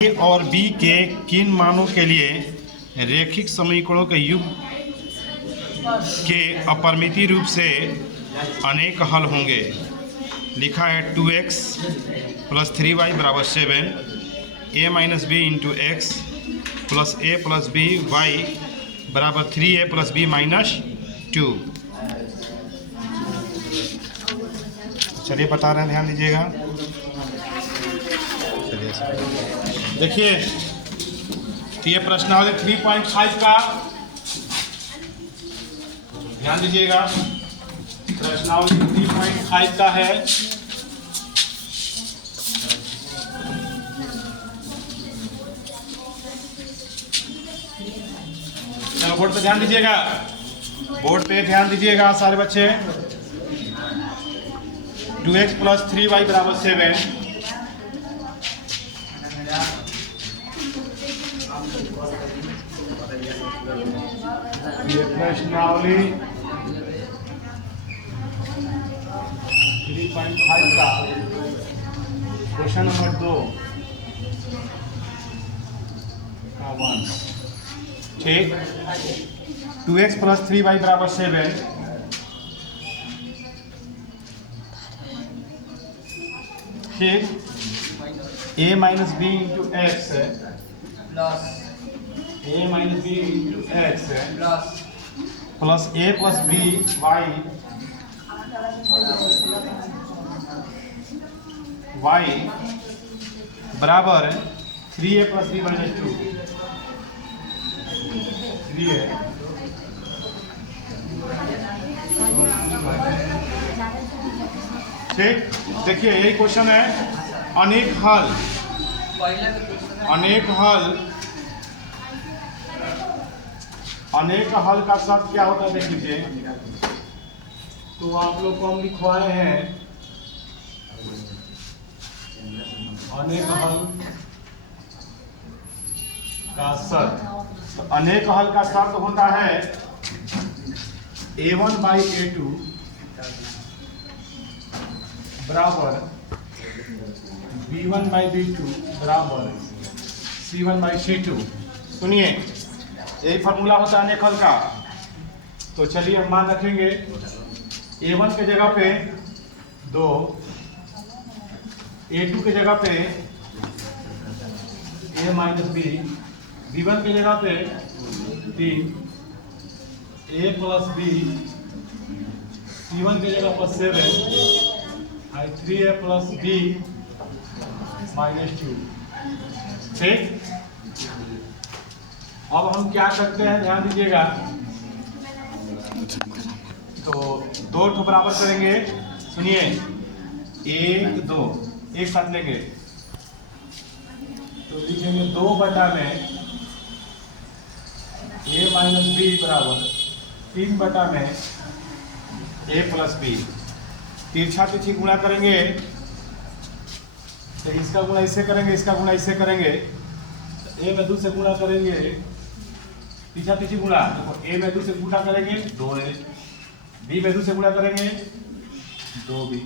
ए और बी के किन मानों के लिए रैखिक समीकरणों के युग के अपरिमित रूप से अनेक हल होंगे। लिखा है 2x + 3y = 7, a - b × x + a + b y = 3a + b - 2। चलिए बता रहे हैं, ध्यान दीजिएगा। चलिए देखिए, तो ये प्रश्नावली 3.5 का ध्यान दीजिएगा। प्रश्नावली 3.5 का है। चलो बोर्ड पे ध्यान दीजिएगा, बोर्ड पे ध्यान दीजिएगा सारे बच्चे। 2x + 3y = 7, ये प्रश्नावली 3.5 का क्वेश्चन नंबर 2 का 1। ठीक, 2x + 3y = 7, ठीक, a - b × x a - b × x plus a + b y बराबर 3a + b - 2। 3a ठीक, देखिए यही क्वेश्चन है। अनेक हल, अनेक हल का शब्द क्या होता है देख लीजिए। तो आप लोग को हम लिखवाए हैं अनेक हल का शब्द। तो अनेक हल का शब्द होता है a1/a2 बराबर b1/b2 बराबर c1/c2। सुनिए, यही फार्मूला होता है अनेक हल का। तो चलिए हम मान रखेंगे a1 के जगह पे 2, a2 के जगह पे a - b, b1 के जगह पे 3, a + b, c1 के जगह पर 7 और 3a + b - 2। ठीक, अब हम क्या करते हैं ध्यान दीजिएगा। तो 2 ठो बराबर करेंगे। सुनिए, 1 2 एक साथ लेंगे तो लिखेंगे 2/में a - b बराबर 3/में a + b। तिरछा तिरछी गुणा करेंगे तो इसका गुणा इससे करेंगे, इसका गुणा इससे करेंगे। तो a में 2 से गुणा करेंगे, तिरछा तिरछी गुणा। देखो a में 2 से गुणा करेंगे 2a, b में 2 से गुणा करेंगे 2b,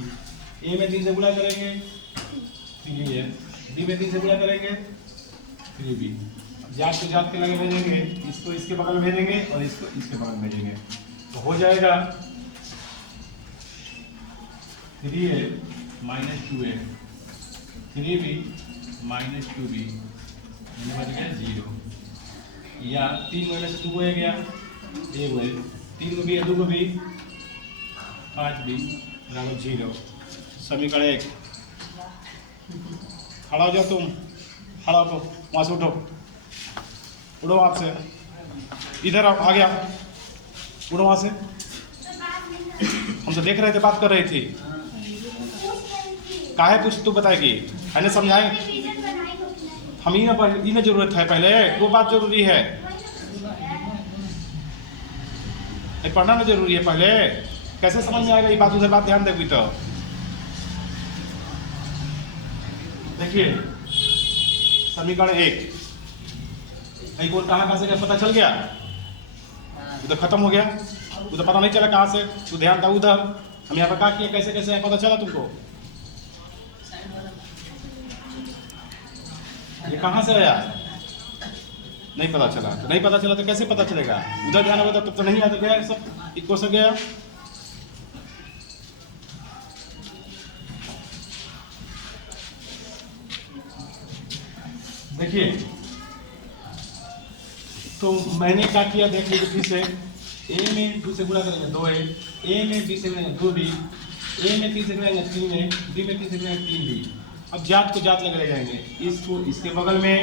a में 3 से गुणा करेंगे 3a, b में 3 से गुणा करेंगे 3b। जात के लगे भेजेंगे, इसको इसके बगल में भेजेंगे और इसको इसके बगल में भेजेंगे। तो हो जाएगा 3a - 2a, 3b - 2b, बच गया 0। या 3 में से 2 गया, 1 है, 3 को भी है, 2 को भी, 5b बराबर 0। समीकरण 1। खड़ा हो जाओ तुम, खड़ा हो, वहाँ से उठो, उड़ो वहाँ से, इधर आओ, आ गया, उड़ो वहाँ से। हम तो देख रहे थे, बात कर रही थी। काहे कुछ तू बताएगी, है ना, समझाए हम ही ना जरूरत है, पहले वो बात जरूरी है, पढ़ना ना जरूरी है। पहले कैसे समझ में आएगा ये बात, उधर बात ध्यान देगी। तो देखिए समीकरण 1, एक और कहाँ से पता चल गया, उधर खत्म हो गया, उधर पता नहीं चला कहाँ से, तो ध्यान था उधर। हम यहाँ पर क्या किए, कैसे कैसे पता चला तुमको। ये कहाँ से आया? नहीं पता चला। तो नहीं पता चला तो कैसे पता चलेगा? उधर ध्यान होगा तब तो नहीं आता गया, सब इक्वल से गया। देखिए तो मैंने क्या किया, देख लीजिए फिर से। ए में 2 से गुणा करेंगे 2a, ए में b से गुणा 2b, ए में 3 से गुणा 3a, b में 3 से गुणा 3b। अब जात को जात लगे जाएंगे, इसको इसके बगल में,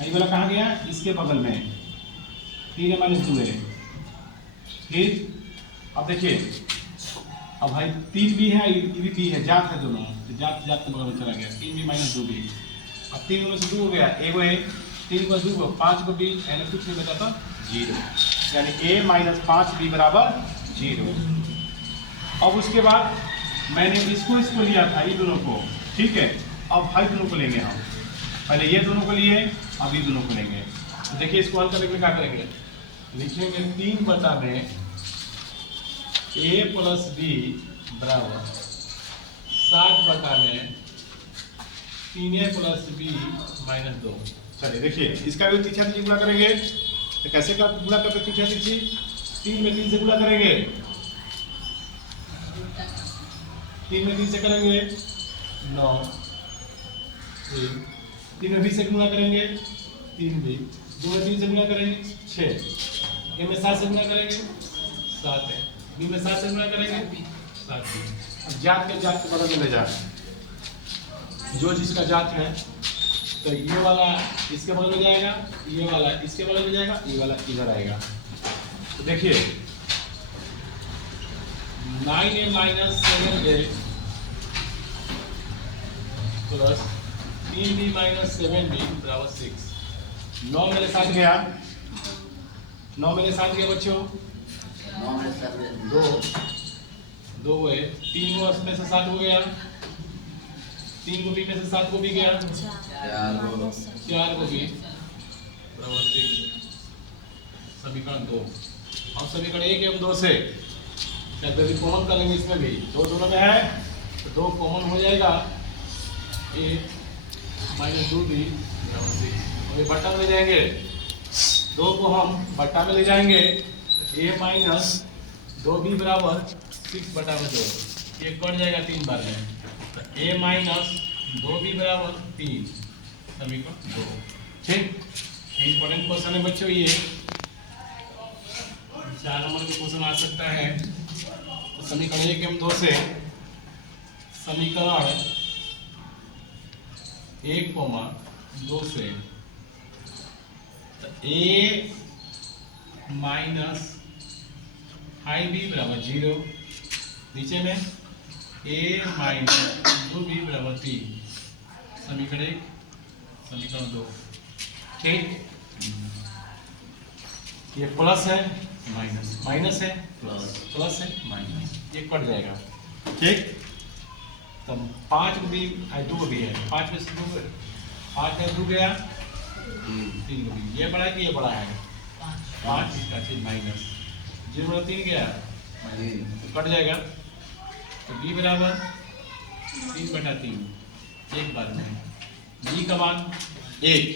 ये वाला कहाँ गया? इसके बगल में 3a माइनस 2a। फिर अब देखिए, अब भाई 3b है, ये भी b है, जात है दोनों, तो जात जात के बगल में चला गया, 3b माइनस 2b। अब 3 में से 2 हो गया, एगो है 3 को 2 को 5 को b, यानी कुछ नहीं बचा तो 0, यानी a माइनस 5b बराबर 0। अब उसके बाद मैंने इसको लिया था, ये दोनों को, ठीक है। अब भाई दोनों को लेंगे हम, पहले ये दोनों को लिए, अब ये दोनों को लेंगे। तो देखिए इसको हल करने के लिए क्या करेंगे, लिखेंगे 3 बटा में a प्लस b बराबर 7 बटा में 3a प्लस b माइनस 2। चलिए देखिए इसका भी तीछा तीछी गुणा करेंगे, तो कैसे का गुणा करते तीछा तीछी? 3 में 3 से गुणा करेंगे, 3 में 3 से करेंगे 9, 3 में 20 से गुणा करेंगे 3b, 2 में 3 से गुणा करेंगे 6, a में 7 से गुणा करेंगे 7 है, b में 7 से गुणा करेंगे 7। अब जात के बगल में ले जा, जो जिसका जात है, तो ये वाला इसके बगल में जाएगा, ये वाला इसके बगल में जाएगा, ये वाला इधर आएगा। तो देखिए 9a minus 7a plus 3b minus 7b बराबर 6। 9 मेरे साथ गया, 9 मेरे साथ गया बच्चों, 2 है, 3 को में से 7 हो गया, 3 को b में से 7 को भी गया, 4 को b बराबर 6। समीकरण 2। अब समीकरण 1 एवं 2 से कभी कॉमन करेंगे, इसमें भी 2 दोनों में है, तो 2 कॉमन हो जाएगा, a माइनस 2b बराबर 6। और ये बट्टा में ले जाएंगे, 2 को हम बट्टा में ले जाएंगे, a माइनस 2b बराबर 6 बटा में 2, ये कट जाएगा 3 बार में, तो a माइनस 2b बराबर 3, समीकरण 2। ठीक, इंपॉर्टेंट क्वेश्चन है बच्चों, ये 4 नंबर का क्वेश्चन आ सकता है। तो समीकरण 1 एवं 2 से समीकरण 1, 2 से a माइनस 5b बराबर 0, नीचे में a माइनस 2b बराबर 3, समीकरण 1, समीकरण 2। ठीक, ये प्लस है माइनस, माइनस है प्लस, प्लस है माइनस, ये कट जाएगा। ठीक, तो 5 को भी 2 को भी है, 5 में से 2, 5 में 2 गया, 3 को भी, ये बड़ा है कि ये बड़ा है, 5 इसका चीज माइनस, 0 में 3 गया, तो कट जाएगा। तो b बराबर 3 बटा 3, एक बार में, b का मान 1,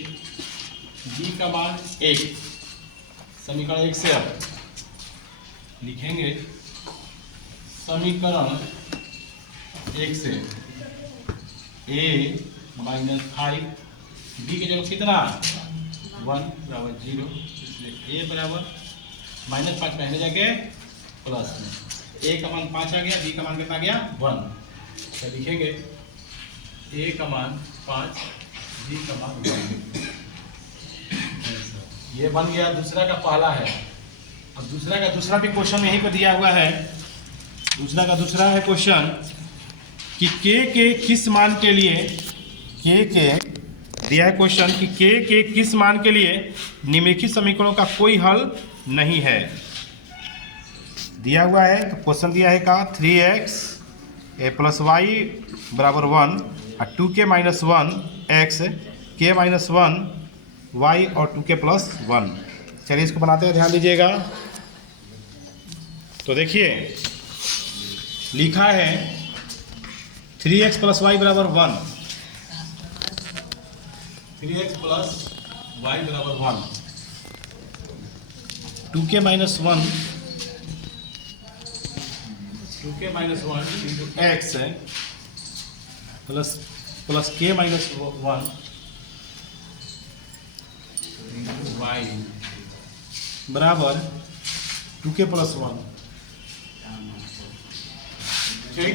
b का मान 1, समीकरण 1 से अब लिखेंगे, समीकरण 1 से a माइनस 5, b की जगह कितना 1 बराबर 0, इसलिए a बराबर माइनस 5 पहले जाके प्लस में, a का मान 5 आ गया, b का मान कितना गया 1, तो लिखेंगे a का मान 5, b का मान 1। ये बन गया दूसरा का पहला है। अब दूसरा का दूसरा भी क्वेश्चन यहीं पर दिया हुआ है, दूसरा का दूसरा है क्वेश्चन कि के किस मान के लिए, के दिया है क्वेश्चन कि के किस मान के लिए निम्नलिखित समीकरणों का कोई हल नहीं है, दिया हुआ है। तो क्वेश्चन दिया है का 3x a प्लस वाई बराबर 1 और 2k minus 1 x k minus 1 y और 2k प्लस 1। चलिए इसको बनाते हैं, ध्यान दीजिएगा। तो देखिए लिखा है 3x प्लस वाई बराबर 1, 3x प्लस y बराबर 1, 2k माइनस 1 इंटू एक्स है plus k minus 1 into y बराबर 2k प्लस 1। ठीक,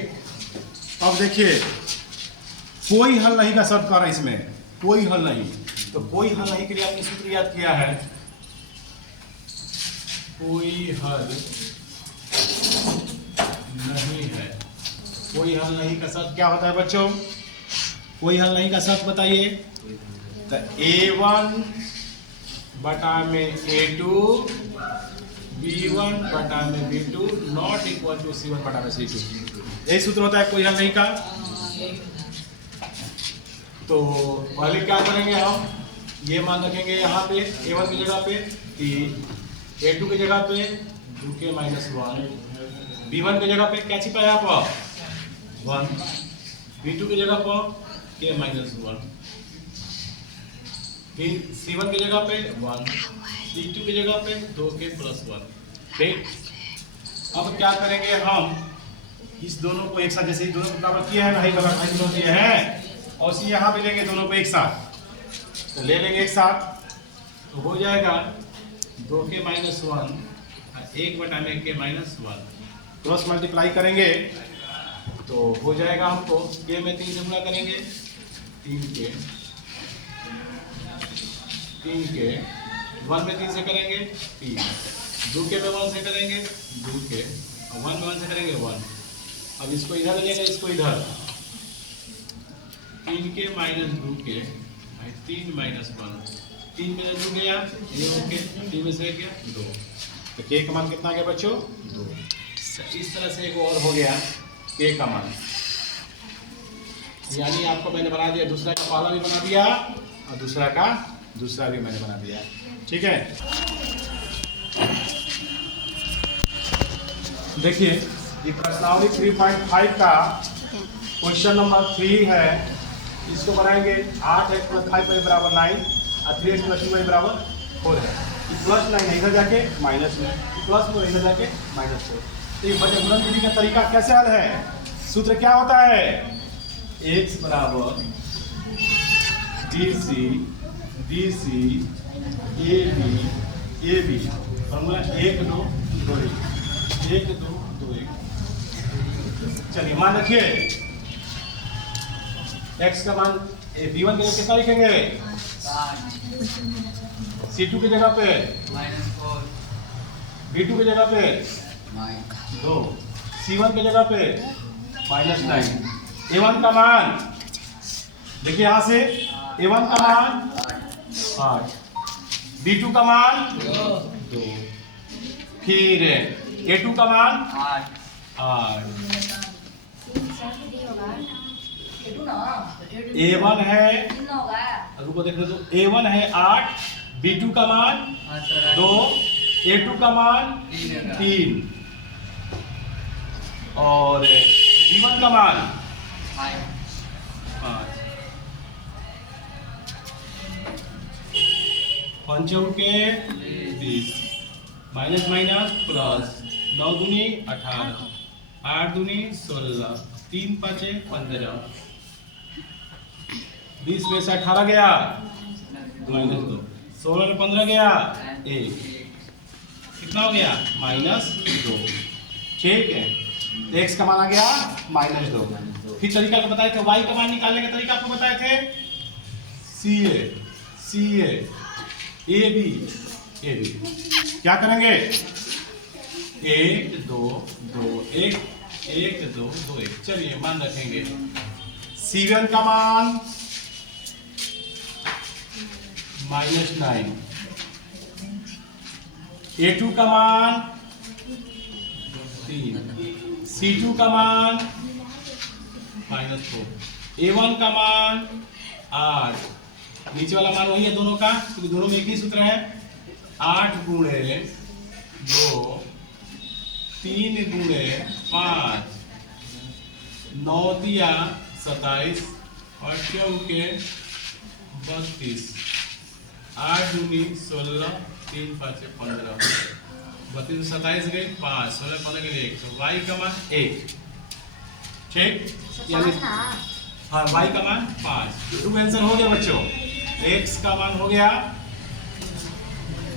अब देखिए कोई हल नहीं का शर्त कर रहा है इसमें, कोई हल नहीं, तो कोई हल नहीं के लिए आपने सूत्र याद किया है, कोई हल नहीं है। कोई हल नहीं का शर्त क्या होता है बच्चों? कोई हल नहीं का शर्त बताइए। तो a1 बटा में a2 b1 बटा में b2 not equal to c1 बटा में c2, यही सूत्र होता है कोई हल नहीं का। तो पहले क्या करेंगे हम, ये मान रखेंगे यहाँ पे a1 की जगह पे 3, a2 की जगह पे 2k माइनस 1, b1 की जगह पे क्या छिपा है यहाँ पर 1, b2 की जगह पर k माइनस 1, फिर c1 की जगह पे 1, c2 की जगह पे 2k प्लस 1। ठीक, अब क्या करेंगे हम, इस दोनों को एक साथ, जैसे ही दोनों को बराबर किया है ना, बराबर किए हैं, और इसी यहाँ भी लेंगे दोनों को एक साथ, तो ले लेंगे एक साथ, तो हो जाएगा 2k माइनस 1 1 बटा में k माइनस 1, क्रॉस मल्टीप्लाई करेंगे तो हो जाएगा हमको k में 3 से गुणा करेंगे 3k 1 में 3 से करेंगे 3, 2k में 1 से करेंगे 2k, और 1 में 1 से करेंगे 1। अब इसको इधर ले लेंगे, इसको इधर 3k माइनस 2k 3 माइनस 1, 3 में 2 गया, ये ओके, 3 में से गया 2, तो k का मान कितना गया बच्चों 2। इस तरह से एक और हो गया k का मान, यानी आपको मैंने बना दिया, दूसरा का पहला भी बना दिया और दूसरा भी मैंने बना दिया। ठीक है, देखिए ये प्रश्नावली 3.5 का क्वेश्चन नंबर 3 है, इसको बनाएंगे 8x प्लस 5y बराबर 9 और 3x प्लस 2y बराबर 4 है। प्लस 9 इधर जाके माइनस में, प्लस 4 इधर जाके माइनस 4। तो ये गुणन विधि का तरीका कैसे हल है? सूत्र क्या होता है? x बराबर BC AB फॉर्मूला 1 2 2 1 2 2 1। चलिए मान रखिए x का मान b1 के लिए कितना लिखेंगे? c2 की जगह पे -4, b2 की जगह पे 2, c1 की जगह पे -9। a1 का मान देखिए यहाँ से a1 का मान 8, b2 का मान 2, फिर a2 का मान 8। A1 है, रुको देख लो, A1 है 8, B2 का मान 2, A2 का मान 3 और B1 का मान 5। पंचों के 20 माइनस माइनस प्लस 9 दूनी 18, 8 दूनी 16, 3 5 15, 20 में से 18 गया -2, 16 में 15 गया 1, कितना हो गया -2। ठीक है, x का मान आ गया -2। फिर तरीका को बताए थे, y का मान निकालने का तरीका आपको बताए थे, CA AB क्या करेंगे 1 2 2 1 1 2 2 1। चलिए मान रखेंगे C1 का मान -9, A2 का मान 3, C2 का मान -4, A1 का मान 8, नीचे वाला मान वही है दोनों का, क्योंकि दोनों में एक ही सूत्र है, 8 गुणे 2 3 गुणे 5 9 दिया 27 और 4 के 32, 8 दूनी 16, 3 5 15, 32 27 गई 5, 16 15 के लिए 1, तो y का मान 1, ठीक, यानी हाँ y का मान 5। टू आंसर हो गया बच्चों। x का मान हो गया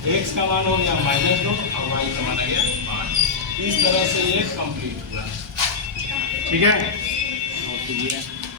-2 और y का मान आ गया 5। इस तरह से ये कंप्लीट हुआ, ठीक है।